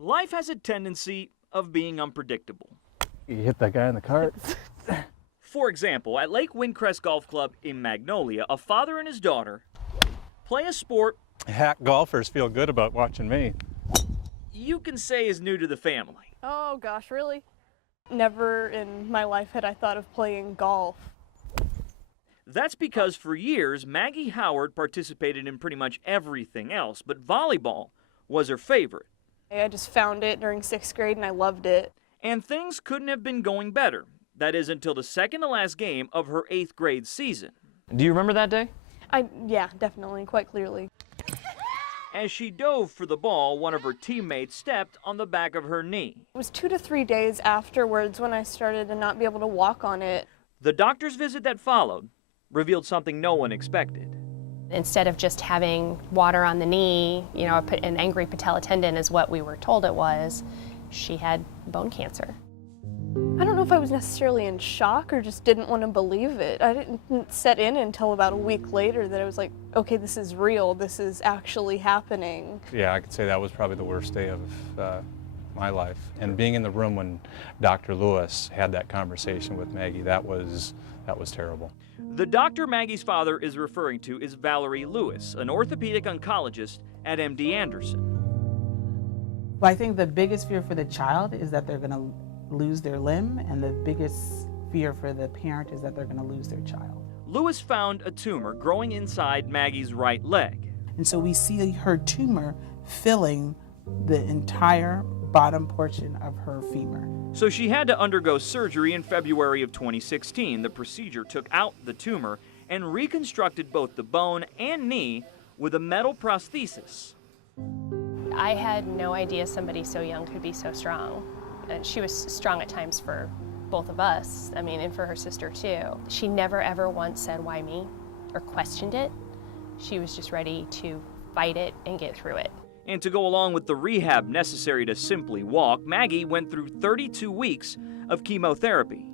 Life has a tendency of being unpredictable. You hit that guy in the cart. For example, at Lake Windcrest Golf Club in Magnolia, a father and his daughter play a sport Hack golfers feel good about watching me. you can say is new to the family. Oh gosh, really? Never in my life had I thought of playing golf. That's because for years, Maggie Howard participated in pretty much everything else, but volleyball was her favorite. I just found it during 6th grade and I loved it. And things couldn't have been going better. That is until the second to last game of her 8th grade season. Do you remember that day? Yeah, definitely, quite clearly. As she dove for the ball, one of her teammates stepped on the back of her knee. It was 2 to 3 days afterwards when I started to not be able to walk on it. The doctor's visit that followed revealed something no one expected. Instead of just having water on the knee, you know, an angry patella tendon is what we were told it was, she had bone cancer. I don't know if I was necessarily in shock or just didn't want to believe it. I didn't set in until about a week later that I was like, okay, this is real, this is actually happening. Yeah, I could say that was probably the worst day of my life. And being in the room when Dr. Lewis had that conversation with Maggie, that was terrible. The doctor Maggie's father is referring to is Valerie Lewis, an orthopedic oncologist at MD Anderson. Well, I think the biggest fear for the child is that they're going to lose their limb, and the biggest fear for the parent is that they're going to lose their child. Lewis found a tumor growing inside Maggie's right leg. And so we see her tumor filling the entire bottom portion of her femur. So she had to undergo surgery in February of 2016. The procedure took out the tumor and reconstructed both the bone and knee with a metal prosthesis. I had no idea somebody so young could be so strong. And she was strong at times for both of us, I mean, and for her sister too. She never ever once said, "Why me?" or questioned it. She was just ready to fight it and get through it. And to go along with the rehab necessary to simply walk, Maggie went through 32 weeks of chemotherapy.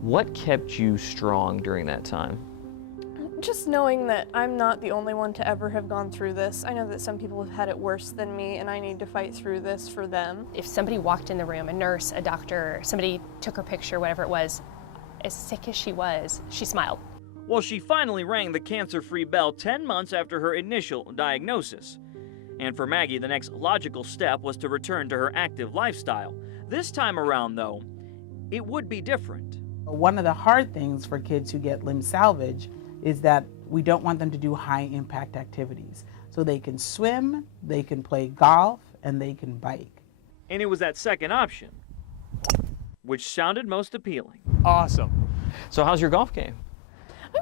What kept you strong during that time? Just knowing that I'm not the only one to ever have gone through this. I know that some people have had it worse than me, and I need to fight through this for them. If somebody walked in the room, a nurse, a doctor, somebody took her picture, whatever it was, as sick as she was, she smiled. Well, she finally rang the cancer-free bell 10 months after her initial diagnosis. And for Maggie, the next logical step was to return to her active lifestyle. This time around, though, it would be different. One of the hard things for kids who get limb salvage is that we don't want them to do high-impact activities. So they can swim, they can play golf, and they can bike. And it was that second option, which sounded most appealing. Awesome. So how's your golf game?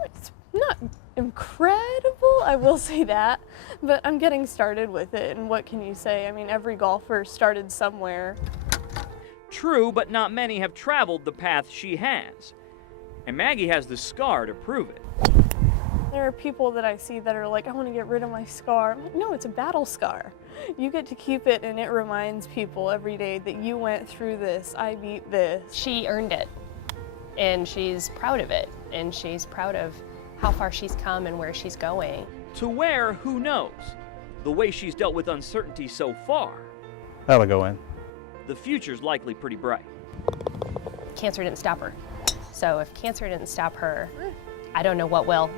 It's not incredible, I will say that, but I'm getting started with it, and what can you say? I mean, every golfer started somewhere. True, but not many have traveled the path she has. And Maggie has the scar to prove it. There are people that I see that are like, I want to get rid of my scar. I'm like, no, it's a battle scar. You get to keep it, and it reminds people every day that you went through this, I beat this. She earned it, and she's proud of it, and she's proud of how far she's come and where she's going. To where, who knows? The way she's dealt with uncertainty so far, That'll go in. the future's likely pretty bright. Cancer didn't stop her. So if cancer didn't stop her, I don't know what will.